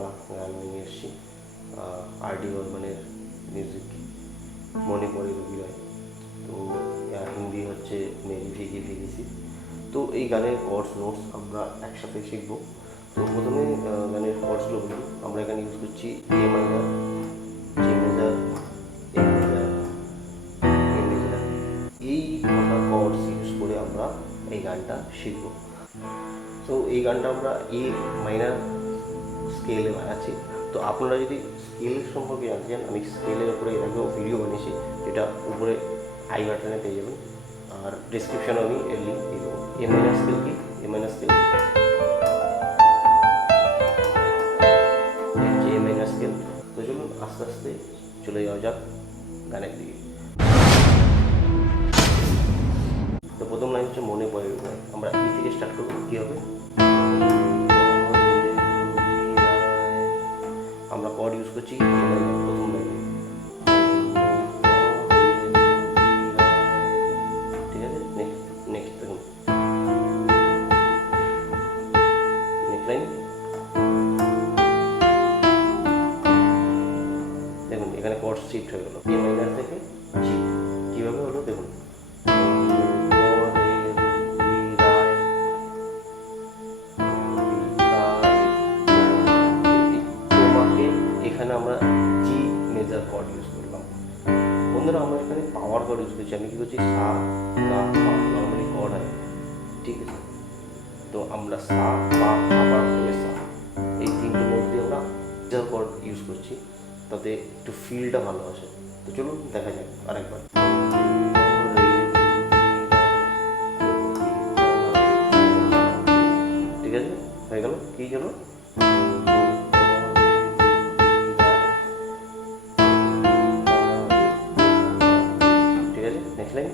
করা গান নিয়ে এসেছি, r.d. বর্মনের মিউজিক, মনে পড়ে রবিরায়। তো হিন্দি হচ্ছে মেরি ভেগে ভেগেছি। তো এই গানের কর্ডস নোটস আমরা একসাথে শিখবো। তো প্রথমে গানের কর্ডসগুলো বলি। আমরা এখানে ইউজ করছি এ মাইনার, জি মেজার, এ মেজার, এ মেজার। এই কটা কর্ডস ইউজ করে আমরা এই গানটা শিখব। তো এই গানটা আমরা এ মাইনার স্কেলে বানাচ্ছি। তো আপনারা যদি স্কেলের সম্পর্কে জানতে চান, আমি স্কেলের উপরে এর আগেও ভিডিও বানিয়েছি, যেটা উপরে আই বাটনে পেয়ে যাবেন, আর ডিসক্রিপশনে আমি এর লিঙ্ক দিয়ে দেবো। এ মাইনার স্কেল কি? এ মাইনার স্কেল এ মাইনার স্কেল। তো চলুন আস্তে আস্তে চলে যাওয়া যাক গানের দিকে। তো প্রথম লাইন হচ্ছে মনে পড়ে রবিরায়। আমরা এই থেকে স্টার্ট করবো। কী হবে? আমরা কর্ড ইউজ করছি প্রথম লাইনে, ঠিক আছে? নেক্সট দেখুন, নেক্সট লাইন দেখুন, এখানে কর্ড শিফট হয়ে গেল এ মাইনার থেকে জি। কীভাবে হলো দেখুন, এখানে আমরা জি মেজার কর্ড ইউজ করলাম। বন্ধুরা, আমরা এখানে পাওয়ার কর্ড ইউজ করছি। আমি কী করছি, সা গা পা নর্মালি কর্ড হয়, ঠিক আছে? তো আমরা সা পা আবার করে সা, এই তিনটের মধ্যে আমরা মেজার কর্ড ইউজ করছি, তাতে একটু ফিলটা ভালো আসে। তো চলুন দেখা যাক আরেকবার। ঠিক আছে, হয়ে গেল। কী গেল? ঠিক আছে, নেক্সট লাইন।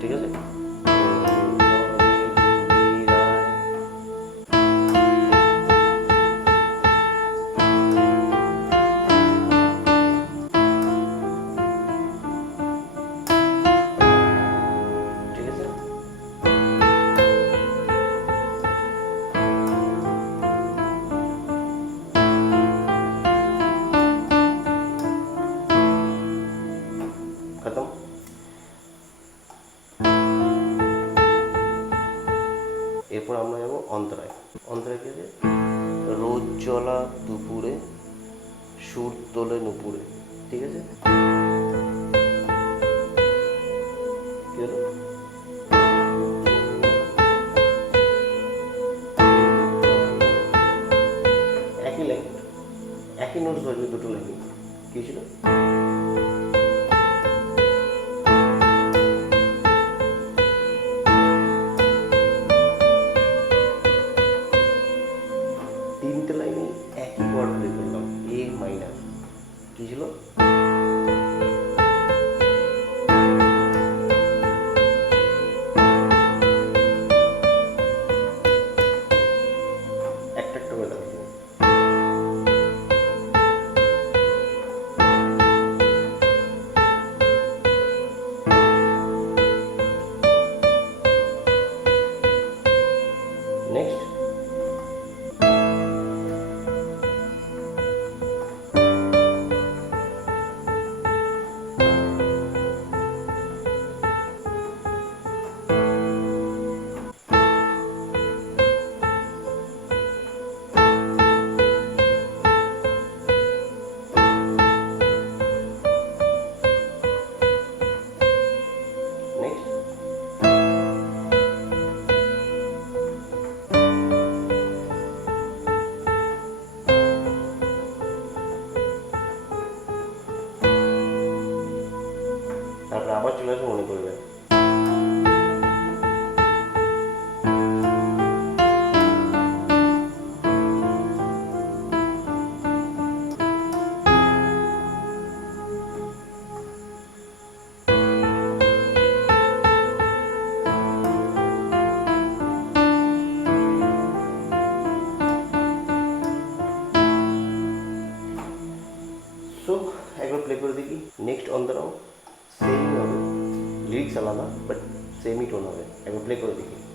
ঠিক আছে, ঠিক আছে। খতম। এরপর আমরা যাবো অন্তরায়। অন্তরায় কি আছে? রোদ জ্বলা দুপুরে, সুর তোলে নুপুরে। ঠিক আছে, কি হলো? একই লাইন, একই নোটস বাজবে দুটো লাইন। কি ছিল? তিনটে লাইনে একই কর্ড প্লে করলাম, এ মাইনার। কি ছিল? একটা একটা করে দেখো। Next, next. আলাদা, বাট সেমই টোন হবে। একবার প্লে করে দেখি।